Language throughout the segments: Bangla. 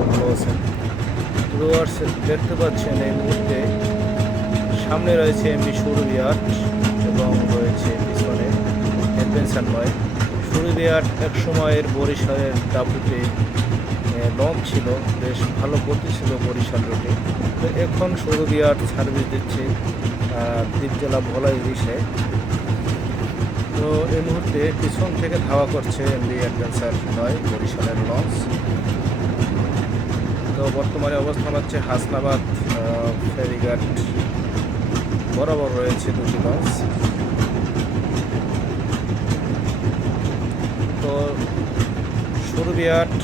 সবাই ভালো আছেন। ভিউয়ার্স, দেখতে পাচ্ছেন এই মুহূর্তে সামনে রয়েছে এমভি সুরবিয়াট এবং রয়েছে পিছনে অ্যাডভেঞ্চার নয়। সুরবিয়াট এক সময়ের বরিশালের টাপুতে লঞ্চ ছিল, বেশ ভালো গতি ছিল বরিশাল রুটে। তো এখন সুরবিয়াট সার্ভিস দিচ্ছে দ্বীপ জেলা ভোলা ইলিশে। তো এই মুহূর্তে পিছন থেকে ধাওয়া করছে এমভি অ্যাডভেঞ্চার নয় বরিশালের লঞ্চ। তো বর্তমানে অবস্থান হচ্ছে হাসনাবাদ ফেরিঘাট বরাবর রয়েছে দুটি লঞ্চ। তো সুরবিয়াট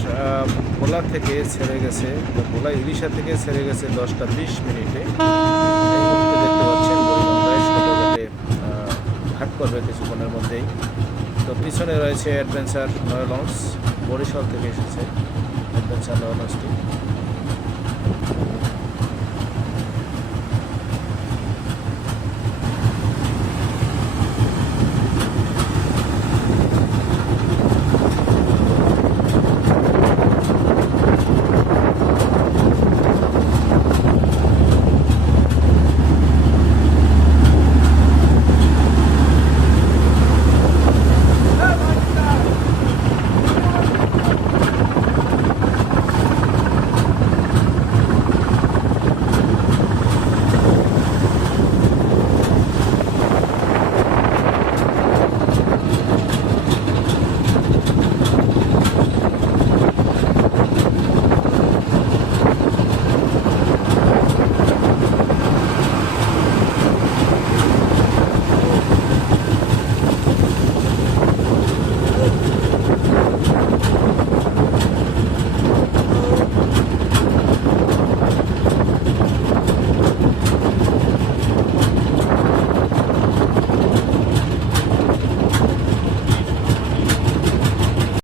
ভোলা থেকে ছেড়ে গেছে, ভোলা ইলিশা থেকে ছেড়ে গেছে 10টা 20 মিনিটে। এই মুহূর্তে দেখতে পাচ্ছেন বরিগঙ্গায় সকালে ঘাট করবে কিছুক্ষণের মধ্যেই। তো পিছনে রয়েছে অ্যাডভেঞ্চার নয় লঞ্চ, বরিশাল থেকে এসেছে অ্যাডভেঞ্চার নয় লঞ্চটি।